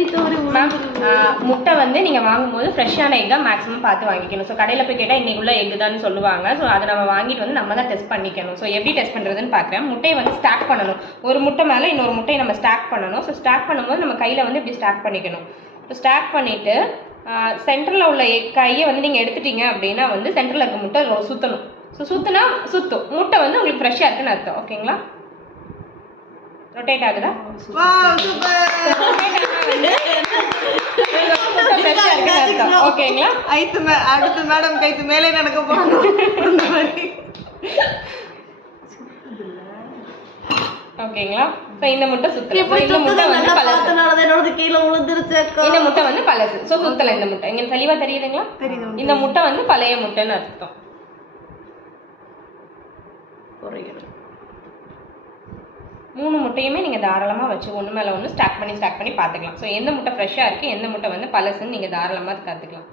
Ma'am முட்டை வந்து நீங்கள் வாங்கும்போது ஃப்ரெஷ்ஷான எக்காக மேக்ஸிமம் பார்த்து வாங்கிக்கணும். ஸோ கடையில் போய் கேட்டால் இன்னைக்கு உள்ள எக் தான் சொல்லுவாங்க. ஸோ அதை நம்ம வாங்கிட்டு வந்து நம்ம தான் டெஸ்ட் பண்ணிக்கணும். ஸோ எப்படி டெஸ்ட் பண்ணுறதுன்னு பார்க்குறேன். முட்டையை வந்து ஸ்டாக் பண்ணணும். ஒரு முட்டை மேலே இன்னொரு முட்டையை நம்ம ஸ்டாக் பண்ணணும். ஸோ ஸ்டாக் பண்ணும்போது நம்ம கையில் வந்து இப்படி ஸ்டாக் பண்ணிக்கணும். ஸோ ஸ்டாக் பண்ணிவிட்டு சென்டரில் உள்ள கையை வந்து நீங்கள் எடுத்துட்டீங்க அப்படின்னா வந்து சென்டரில் இருக்க முட்டை சுற்றணும். ஸோ சுற்றுனா சுற்றும் முட்டை வந்து உங்களுக்கு ஃப்ரெஷ்ஷாக இருக்குன்னு அர்த்தம். ஓகேங்களா? ரொட்டேட் ஆகுதா? ஓகேங்களா? அடுத்து மேடம் கைத்து மேலே நடக்க போறாங்க. ஓகேங்களா? சோ இந்த முட்டை சுத்தல. இந்த முட்டை வந்து பழசு. கீழே விழுந்துருச்சு. இந்த முட்டை வந்து பழசு. சோ சுத்தல இந்த முட்டை. இங்க தெளிவா தெரியுதுங்களா? இந்த முட்டை வந்து பழைய முட்டைன்னு அர்த்தம். மூணு முட்டையுமே நீங்கள் தாராளமாக வச்சு ஒன்று மேலே ஒன்று ஸ்டாக் பண்ணி பார்த்துக்கலாம். ஸோ எந்த முட்டை ஃப்ரெஷ்ஷாக இருக்குது, எந்த முட்டை வந்து பழசுன்னு நீங்கள் தாராளமாக கற்றுக்கலாம்.